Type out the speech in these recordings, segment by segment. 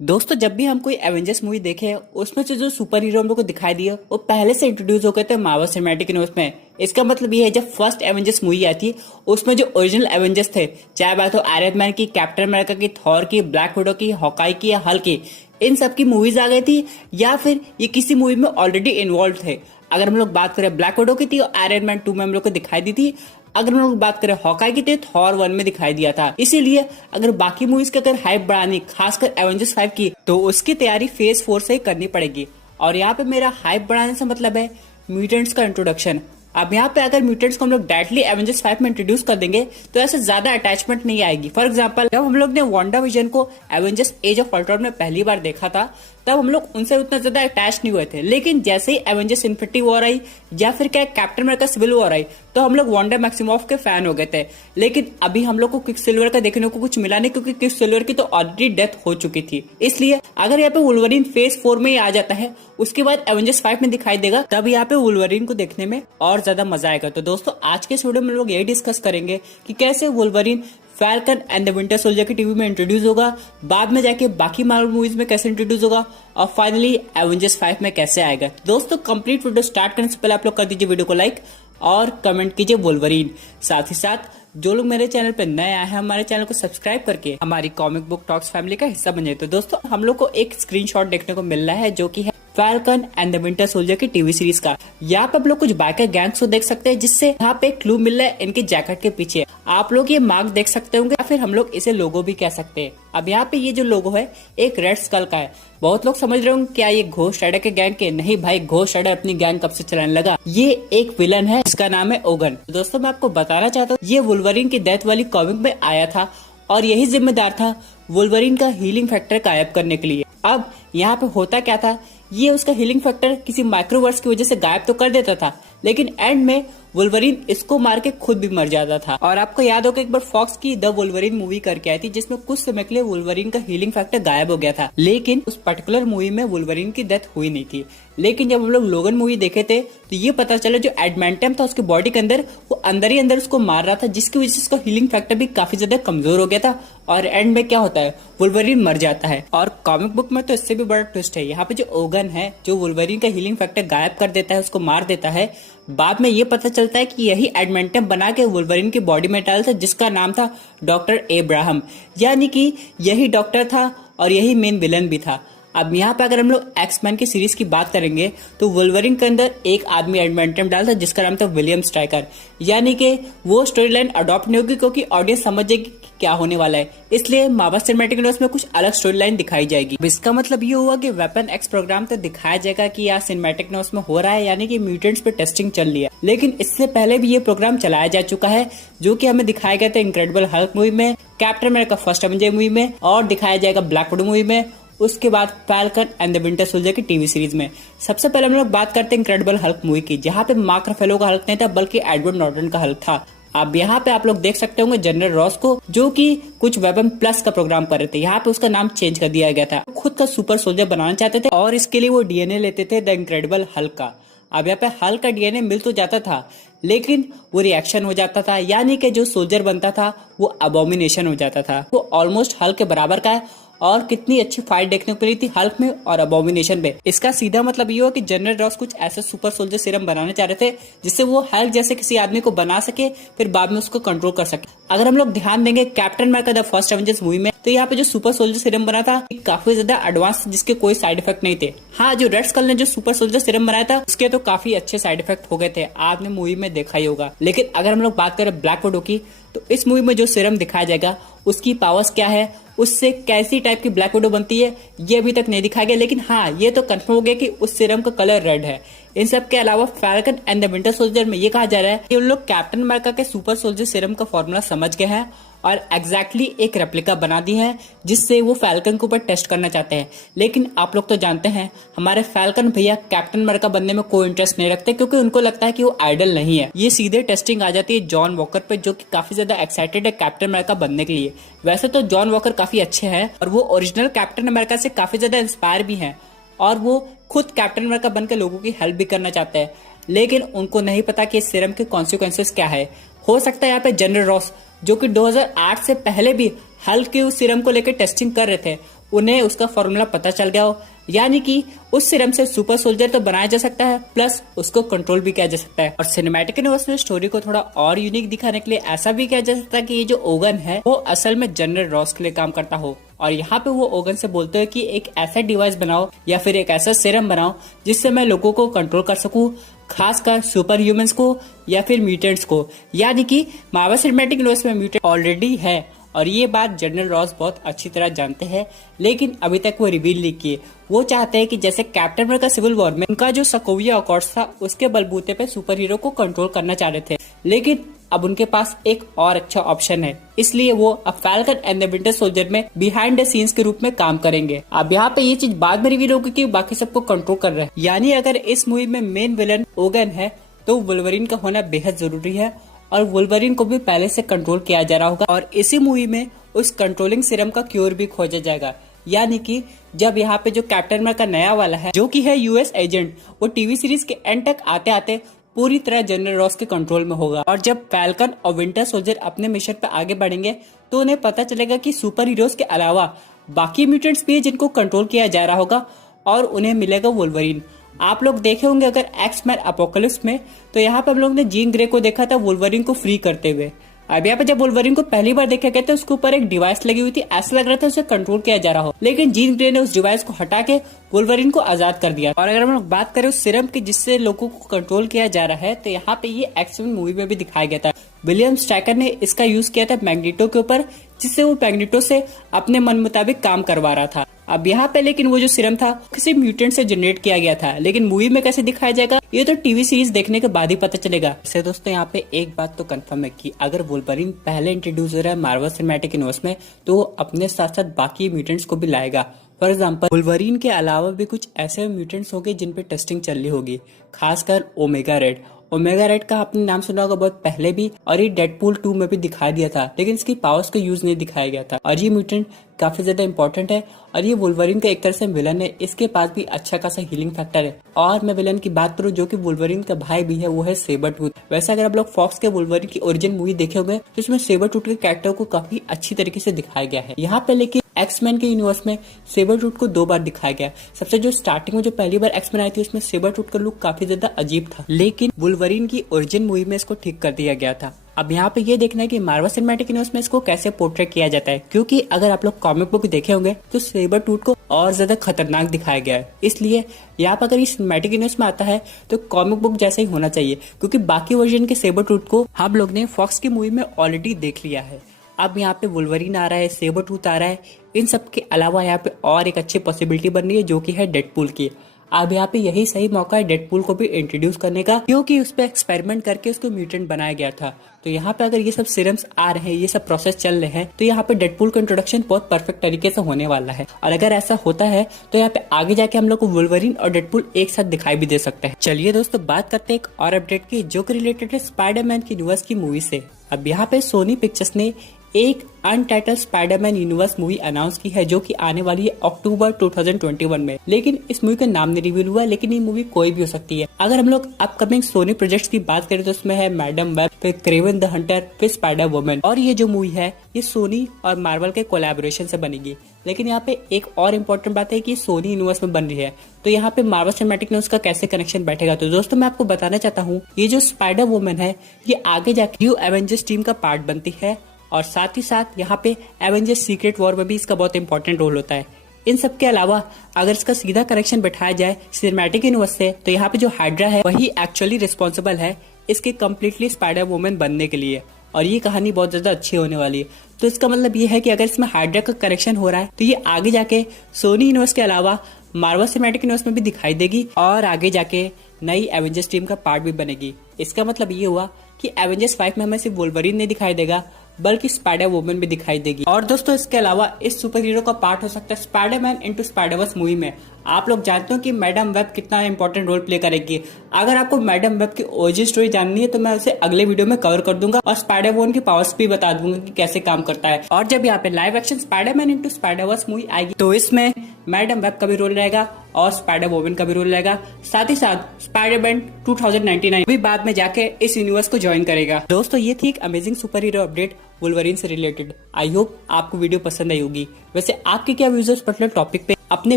दोस्तों जब भी हम कोई एवेंजर्स मूवी देखे उसमें से जो सुपर हीरो हम लोग को दिखाई दिया वो पहले से इंट्रोड्यूस हो गए थे मार्वल सिनेमैटिक यूनिवर्स में। इसका मतलब ये है जब फर्स्ट एवेंजर्स मूवी आई थी उसमें जो ओरिजिनल एवेंजर्स थे, चाहे बात हो आयरन मैन की, कैप्टन अमेरिका की, थॉर की, ब्लैक विडो की, हॉकाई की या हल्क की, इन सब की मूवीज आ गई थी या फिर ये किसी मूवी में ऑलरेडी इन्वॉल्व थे। अगर हम लोग बात करें ब्लैक विडो की थी और आयरन मैन 2 में हम लोग को दिखाई दी थी। अगर हम लोग बात करें हॉकाई की थी, थॉर 1 में दिखाई दिया था। इसीलिए अगर बाकी मूवीज की अगर हाइप बढ़ानी, खासकर एवेंजर्स 5 की, तो उसकी तैयारी फेज 4 से ही करनी पड़ेगी। और यहाँ पे मेरा हाइप बढ़ाने से मतलब है म्यूटेंट्स का इंट्रोडक्शन। अब यहाँ पे अगर म्यूटेंट्स को हम लोग डायरेक्टली एवेंजर्स 5 में इंट्रोड्यूस कर देंगे तो ऐसे ज्यादा अटैचमेंट नहीं आएगी। फॉर एग्जांपल जब हम लोग ने वांडा विजन को एवेंजर्स एज ऑफ अल्ट्रॉन में पहली बार देखा था तब हम लोग उनसे उतना ज्यादा अटैच नहीं हुए थे, लेकिन जैसे ही एवेंजर्स इन्फिनिटी वॉर आई या फिर क्या कैप्टन अमेरिका सिविल वॉर आई तो हम लोग वांडा मैक्सिमॉफ के फैन हो गए थे। लेकिन अभी हम लोग को क्विक सिल्वर का देखने को कुछ मिला नहीं, क्योंकि क्विक सिल्वर की तो ऑलरेडी डेथ हो चुकी थी। इसलिए अगर यहाँ पे वुल्वरीन फेज 4 में ही आ जाता है, उसके बाद एवेंजर्स 5 में दिखाई देगा, तब यहाँ पे वुल्वरीन को देखने में और ज्यादा मजा आएगा। तो दोस्तों आज के इस वीडियो में लोग यही डिस्कस करेंगे कि कैसे Wolverine falcon and the winter soldier की टीवी में इंट्रोड्यूस होगा, बाद में जाके बाकी मार्वल मूवीज में कैसे इंट्रोड्यूस होगा और फाइनली एवेंजर्स 5 में कैसे आएगा। दोस्तों कंप्लीट वीडियो स्टार्ट करने से पहले आप लोग कर दीजिए वीडियो को लाइक और कमेंट कीजिए वुल्वरीन। साथ ही साथ जो लोग मेरे चैनल पे नए आए हैं हमारे चैनल को सब्सक्राइब करके हमारी कॉमिक बुक टॉक्स फैमिली का हिस्सा बन जाए। तो दोस्तों हम लोग को एक स्क्रीनशॉट देखने को मिल रहा है जो कि है falcon and the winter soldier की टीवी सीरीज का। यहाँ पे आप लोग कुछ बाइकर गैंग्स को देख सकते हैं, जिससे यहाँ पे क्लू मिल रहा है इनके जैकेट के पीछे। आप लोग ये मार्क देख सकते होंगे या फिर हम लोग इसे लोगो भी कह सकते हैं। अब यहाँ पे ये जो लोगो है एक रेड स्कल का है। बहुत लोग समझ रहे होंगे क्या ये घोस्ट राइडर के गैंग के? नहीं भाई, घोस्ट राइडर अपनी गैंग कब से चलाने लगा। ये एक विलन है जिसका नाम है ओगन। दोस्तों मैं आपको बताना चाहता हूँ ये वुल्वरीन की डेथ वाली कॉमिक में आया था और यही जिम्मेदार था वुल्वरीन का हीलिंग फैक्टर गायब करने के लिए। अब यहाँ पे होता क्या था, ये उसका हीलिंग फैक्टर किसी माइक्रोवर्स की वजह से गायब तो कर देता था, लेकिन एंड में वुल्वरीन इसको मार के खुद भी मर जाता था। और आपको याद होगा एक बार फॉक्स की द वुल्वरीन मूवी करके आई थी जिसमें कुछ समय के लिए वुल्वरीन का हीलिंग फैक्टर गायब हो गया था, लेकिन उस पर्टिकुलर मूवी में वुल्वरीन की डेथ हुई नहीं थी। लेकिन जब हम लोग लोगन मूवी देखे थे तो ये पता चला जो एडमेंटम था उसके बॉडी के अंदर, वो अंदर ही अंदर उसको मार रहा था, जिसकी वजह से उसका हीलिंग फैक्टर भी काफी ज्यादा कमजोर हो गया था। और एंड में क्या होता है, वुल्वरीन मर जाता है। और कॉमिक बुक में तो इससे भी बड़ा ट्विस्ट है, यहाँ पे जो ओगन है जो वुल्वरीन का हीलिंग फैक्टर गायब कर देता है, उसको मार देता है, बाद में ये पता चलता है कि यही एडमेंटम बना के वुल्वरीन की बॉडी में डाला था, जिसका नाम था डॉक्टर एब्राहम। यानी कि यही डॉक्टर था और यही मेन विलन भी था। अब यहाँ पे अगर हम लोग एक्समैन की सीरीज की बात करेंगे तो वुल्वरीन के अंदर एक आदमी एडमेंटम डाला था जिसका नाम था विलियम स्ट्राइकर। यानी कि वो स्टोरी लाइन अडॉप्ट नहीं होगी क्योंकि ऑडियंस समझ जाएगी क्या होने वाला है, इसलिए मार्वल सिनेमैटिक यूनिवर्स में कुछ अलग स्टोरी लाइन दिखाई जाएगी। इसका मतलब ये हुआ कि वेपन एक्स प्रोग्राम तो दिखाया जाएगा कि यार सिनेमैटिक यूनिवर्स में हो रहा है, यानी कि म्यूटेंट्स पे टेस्टिंग चल रही है। लेकिन इससे पहले भी ये प्रोग्राम चलाया जा चुका है जो कि हमें दिखाया गया था इनक्रेडिबल हल्क मूवी में, captain America first Avenger movie में और दिखाया जाएगा ब्लैक विडो मूवी में, उसके बाद falcon and the winter soldier की टीवी सीरीज में। सबसे पहले हम लोग बात करते हैं इनक्रेडिबल हल्क मूवी की, जहाँ पे मार्क रफेलो का हल्क नहीं था बल्कि एडवर्ड नॉर्टन का हल्क था। अब यहाँ पे आप लोग देख सकते होंगे जनरल रॉस को, जो कि कुछ वेपन प्लस का प्रोग्राम कर रहे थे। यहाँ पे उसका नाम चेंज कर दिया गया था, खुद का सुपर सोल्जर बनाना चाहते थे और इसके लिए वो डीएनए लेते थे द इनक्रेडिबल हल्क का। अब यहाँ पे हल्क का डीएनए मिल तो जाता था लेकिन वो रिएक्शन हो जाता था, यानी कि जो सोल्जर बनता था वो अबोमिनेशन हो जाता था। वो ऑलमोस्ट हल्क के बराबर का है और कितनी अच्छी फाइट देखने को मिली थी हल्क में और अबोमिनेशन में। इसका सीधा मतलब ये हुआ कि जनरल रॉस कुछ ऐसा सुपर सोल्जर सीरम बनाना चाह रहे थे जिससे वो हल्क जैसे किसी आदमी को बना सके, फिर बाद में उसको कंट्रोल कर सके। अगर हम लोग ध्यान देंगे captain America the first Avengers movie में, तो यहाँ पे जो सुपर सोल्जर सीरम बना था काफी ज्यादा एडवांस, जिसके कोई साइड इफेक्ट नहीं थे। हाँ, जो रेड स्कल ने जो सुपर सोल्जर सीरम बनाया था उसके तो काफी अच्छे साइड इफेक्ट हो गए थे, आपने मूवी में देखा ही होगा। लेकिन अगर हम लोग बात करें ब्लैक विडो की, तो इस मूवी में जो सीरम दिखाया जाएगा उसकी पावर्स क्या है, उससे कैसी टाइप की ब्लैक विडो बनती है, ये अभी तक नहीं दिखाया गया। लेकिन हाँ, ये तो कंफर्म हो गया कि उस सीरम का कलर रेड है। इन सब के अलावा falcon and the winter soldier में ये कहा जा रहा है कि उन लोग कैप्टन अमेरिका के सुपर सोल्जर सीरम का फॉर्मूला समझ गए हैं और एग्जैक्टली एक रेप्लिका बना दी है जिससे वो फैल्कन के ऊपर टेस्ट करना चाहते हैं। लेकिन आप लोग तो जानते हैं हमारे फैल्कन भैया कैप्टन अमेरिका बनने में कोई इंटरेस्ट नहीं रखते, क्योंकि उनको लगता है कि वो आइडल नहीं है। ये सीधे टेस्टिंग आ जाती है जॉन वॉकर पे, जो कि काफी ज्यादा एक्साइटेड है कैप्टन अमेरिका बनने के लिए। वैसे तो जॉन वॉकर काफी अच्छे हैं और वो ओरिजिनल कैप्टन अमेरिका से काफी ज्यादा इंस्पायर भी हैं और वो खुद कैप्टन अमेरिका बनकर लोगों की हेल्प भी करना चाहते हैं, लेकिन उनको नहीं पता कि इस सीरम के कॉन्सिक्वेंसेस क्या है। हो सकता है यहाँ पे जनरल रॉस, जो कि 2008 से पहले भी हल्क के उस सीरम को लेकर टेस्टिंग कर रहे थे, उन्हें उसका फॉर्मूला पता चल गया हो, यानी कि उस सीरम से सुपर सोल्जर तो बनाया जा सकता है, प्लस उसको कंट्रोल भी किया जा सकता है। और सिनेमैटिक यूनिवर्स में स्टोरी को थोड़ा और यूनिक दिखाने के लिए ऐसा भी किया जा सकता है कि ये जो ओगन है वो असल में जनरल रॉस के लिए काम करता हो, और यहाँ पे वो ओगन से बोलते हैं कि एक ऐसा डिवाइस बनाओ या फिर एक ऐसा सीरम बनाओ जिससे मैं लोगों को कंट्रोल कर सकूं, खासकर सुपर ह्यूमंस को या फिर म्यूटेंट्स को। यानी कि मार्वल सिनेमैटिक यूनिवर्स में म्यूटेंट ऑलरेडी है, और ये बात जनरल रॉस बहुत अच्छी तरह जानते हैं, लेकिन अभी तक वो रिवील नहीं किए। वो चाहते हैं कि जैसे कैप्टन अमेरिका सिविल वॉर में उनका जो सकोविया अकॉर्ड्स था उसके बलबूते पे सुपर हीरो को कंट्रोल करना चाह रहे थे, लेकिन अब उनके पास एक और अच्छा ऑप्शन है, इसलिए वो अब falcon and the winter soldier में बिहाइंड द सीन्स के रूप में काम करेंगे। अब यहाँ पे ये चीज बाद में रिवील होगी कि बाकी सबको कंट्रोल कर रहे हैं, यानी अगर इस मूवी में मेन विलन ओगन है तो वुल्वरीन का होना बेहद जरूरी है, और वुल्वरीन को भी पहले से कंट्रोल किया जा रहा होगा, और इसी मूवी में उस कंट्रोलिंग सीरम का क्योर भी खोजा जाएगा। यानी कि जब यहाँ पे जो कैप्टन अमेरिका नया वाला है जो कि है यूएस एजेंट, वो टीवी सीरीज के एंड तक आते आते पूरी तरह जनरल रॉस के कंट्रोल में होगा, और जब फैल्कन और विंटर सोल्जर अपने मिशन पे आगे बढ़ेंगे तो उन्हें पता चलेगा कि सुपर हीरोज के अलावा बाकी म्यूटेंट्स भी है जिनको कंट्रोल किया जा रहा होगा, और उन्हें मिलेगा वुल्वरीन। आप लोग देखे होंगे अगर एक्स-मैन अपोकलिप्स में, तो यहाँ पे हम लोग ने जीन ग्रे को देखा था वुल्वरीन को फ्री करते हुए। अब यहाँ पे जब वुल्वरीन को पहली बार देखा गया था उसके ऊपर एक डिवाइस लगी हुई थी, ऐसा लग रहा था उसे कंट्रोल किया जा रहा हो, लेकिन जीन ग्रे ने उस डिवाइस को हटा के वुल्वरीन को आजाद कर दिया। और अगर हम लोग बात करें उस सीरम की जिससे लोगों को कंट्रोल किया जा रहा है, तो यहाँ पे ये एक्स-मैन मूवी में भी दिखाया गया था। विलियम स्ट्राइकर ने इसका यूज किया था मैग्नेटो के ऊपर, जिससे वो मैग्नेटो से अपने मन मुताबिक काम करवा रहा था। अब यहाँ पे लेकिन वो जो सीरम था किसी म्यूटेंट से जनरेट किया गया था, लेकिन मूवी में कैसे दिखाया जाएगा ये तो टीवी सीरीज देखने के बाद ही पता चलेगा। वैसे दोस्तों यहाँ पे एक बात तो कंफर्म है कि अगर वुल्वरीन पहले इंट्रोड्यूस हो रहा है मार्वल सिनेमैटिक यूनिवर्स में, तो वो अपने साथ साथ बाकी म्यूटेंट्स को भी लाएगा। फॉर एग्जाम्पल वुल्वरीन के अलावा भी कुछ ऐसे म्यूटेंट्स होंगे जिन पे टेस्टिंग चल रही होगी, खासकर ओमेगा रेड। ओमेगा रेड का आपने नाम सुना होगा बहुत पहले भी, और ये डेडपूल 2 में भी दिखा दिया था, लेकिन इसकी पावर्स का यूज नहीं दिखाया गया था। और ये म्यूटेंट काफी ज्यादा इंपॉर्टेंट है, और ये वुल्वरीन का एक तरह से विलन है, इसके पास भी अच्छा खासा हीलिंग फैक्टर है। और मैं विलन की बात करूँ जो कि वुल्वरीन का भाई भी है, वो है सेबर टूथ। वैसे अगर आप लोग फॉक्स के वुल्वरीन की ओरिजिन मूवी देखे होंगे तो इसमें सेबर टूथ के कैरेक्टर को काफी अच्छी तरीके से दिखाया गया है। यहाँ पे लेकिन एक्स-मैन के यूनिवर्स में सेबर टूथ को 2 बार दिखाया गया। सबसे जो स्टार्टिंग में जो पहली बार एक्स-मैन आई थी उसमें सेबर टूथ का लुक काफी ज्यादा अजीब था, लेकिन वुल्वरीन की ओरिजिन मूवी में इसको ठीक कर दिया गया था। अब यहाँ पे ये देखना है कि मार्वल सिनेमैटिक यूनिवर्स में इसको कैसे पोर्ट्रेट किया जाता है, क्योंकि अगर आप लोग कॉमिक बुक देखे होंगे तो सेबर टूथ को और ज्यादा खतरनाक दिखाया गया है। इसलिए यहाँ पर अगर ये सिनेमैटिक यूनिवर्स में आता है तो कॉमिक बुक जैसा ही होना चाहिए, क्योंकि बाकी वर्जन के सेबर टूथ को हम लोग ने फॉक्स की मूवी में ऑलरेडी देख लिया है। अब यहाँ पे वुल्वरीन आ रहा है, सेबर टूथ आ रहा है, इन सब के अलावा यहाँ पे और एक अच्छी पॉसिबिलिटी बन रही है जो कि है डेडपूल की। अब यहाँ पे यही सही मौका है डेडपूल को भी इंट्रोड्यूस करने का, क्योंकि उस पर एक्सपेरिमेंट करके उसको म्यूटेंट बनाया गया था। तो यहाँ पे अगर ये सब सीरम्स आ रहे हैं, ये सब प्रोसेस चल रहे हैं, तो यहाँ पे डेडपूल का इंट्रोडक्शन बहुत परफेक्ट तरीके से होने वाला है। और अगर ऐसा होता है तो यहाँ पे आगे जाके हम लोग को वुल्वरीन और डेडपूल एक साथ दिखाई भी दे सकते हैं। चलिए दोस्तों बात करते हैं एक और अपडेट की जो कि रिलेटेड है स्पाइडरमैन की यूनिवर्स की मूवी से। अब यहाँ पे सोनी पिक्चर्स ने एक untitled Spiderman universe movie announce की है जो कि आने वाली है अक्टूबर 2021 में, लेकिन इस मूवी का नाम नहीं रिवील हुआ है, लेकिन ये मूवी कोई भी हो सकती है। अगर हम लोग अपकमिंग सोनी प्रोजेक्ट्स की बात करें तो उसमें है मैडम वेब, फिर क्रेवन द हंटर, फिर स्पाइडर वुमन। और ये जो मूवी है ये सोनी और मार्वल के कोलैबोरेशन से बनेगी। लेकिन यहाँ पे एक और इम्पोर्टेंट बात है कि सोनी यूनिवर्स में बन रही है, तो यहाँ पे मार्वल सिनेमैटिक यूनिवर्स का कैसे कनेक्शन बैठेगा। तो दोस्तों मैं आपको बताना चाहता हूँ ये जो स्पाइडर वुमन है ये आगे जाके न्यू एवेंजर्स टीम का पार्ट बनती है, और साथ ही साथ यहाँ पे एवेंजर्स सीक्रेट वॉर में भी इसका बहुत इंपॉर्टेंट रोल होता है। इन सब के अलावा अगर इसका सीधा कनेक्शन बैठाया जाए सिनेमैटिक यूनिवर्स से, तो यहाँ पे जो हाइड्रा है वही एक्चुअली रिस्पॉन्सिबल है इसके कम्प्लीटली स्पाइडर वुमन बनने के लिए, और ये कहानी बहुत ज्यादा अच्छी होने वाली है। तो इसका मतलब ये है कि अगर इसमें हाइड्रा का कनेक्शन हो रहा है तो ये आगे जाके सोनी यूनिवर्स के अलावा मार्वल सिनेमैटिक यूनिवर्स में भी दिखाई देगी, और आगे जाके नई एवेंजर्स टीम का पार्ट भी बनेगी। इसका मतलब ये हुआ कि एवेंजर्स 5 में हमें सिर्फ वुल्वरीन नहीं दिखाई देगा बल्कि स्पाइडर वुमन भी दिखाई देगी। और दोस्तों इसके अलावा इस सुपर हीरो का पार्ट हो सकता है स्पाइडरमैन इनटू स्पाइडरवर्स मूवी में। आप लोग जानते हो कि मैडम वेब कितना इंपॉर्टेंट रोल प्ले करेगी। अगर आपको मैडम वेब की ओरिजिन स्टोरी जाननी है तो मैं उसे अगले वीडियो में कवर कर दूंगा, और स्पाइडर वुमन की पावर्स भी बता दूंगा कि कैसे काम करता है। और जब यहाँ पे live action Spiderman into Spider-Verse movie आएगी तो इसमें मैडम वेब का भी रोल रहेगा और स्पाइडर वुमन का भी रोल रहेगा। साथ ही साथ स्पाइडरमैन 2099 भी बाद में जाके इस यूनिवर्स को ज्वाइन करेगा। दोस्तों ये थी एक amazing super hero update. Wolverine से रिलेटेड। आई होप आपको वीडियो पसंद आई होगी। वैसे आपके क्या व्यूज है उस पर्टिकुलर टॉपिक पे, अपने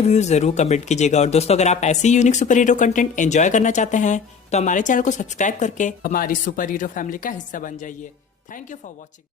व्यूज जरूर कमेंट कीजिएगा। और दोस्तों अगर आप ऐसे ही unique super hero content enjoy करना चाहते हैं तो हमारे चैनल को सब्सक्राइब करके हमारी सुपर हीरो फैमिली का हिस्सा बन जाइए। Thank you for watching.